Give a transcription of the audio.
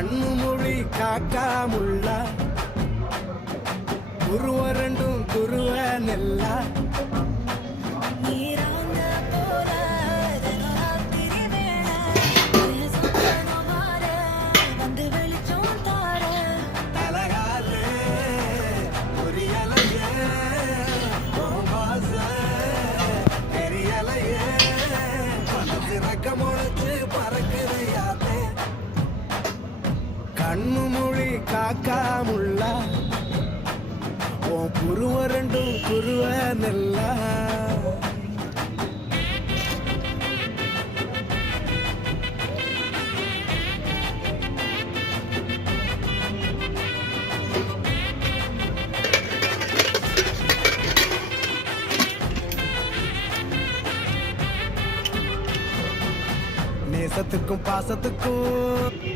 கண்ணு மொழி காக்காமுள்ள குருவ ரெண்டும் குருவ நெல்லா கண்ணு மொழி காக்காமுள்ள உன் குருவ ரெண்டும் குருவ நெல்லா நேசத்துக்கும் பாசத்துக்கும்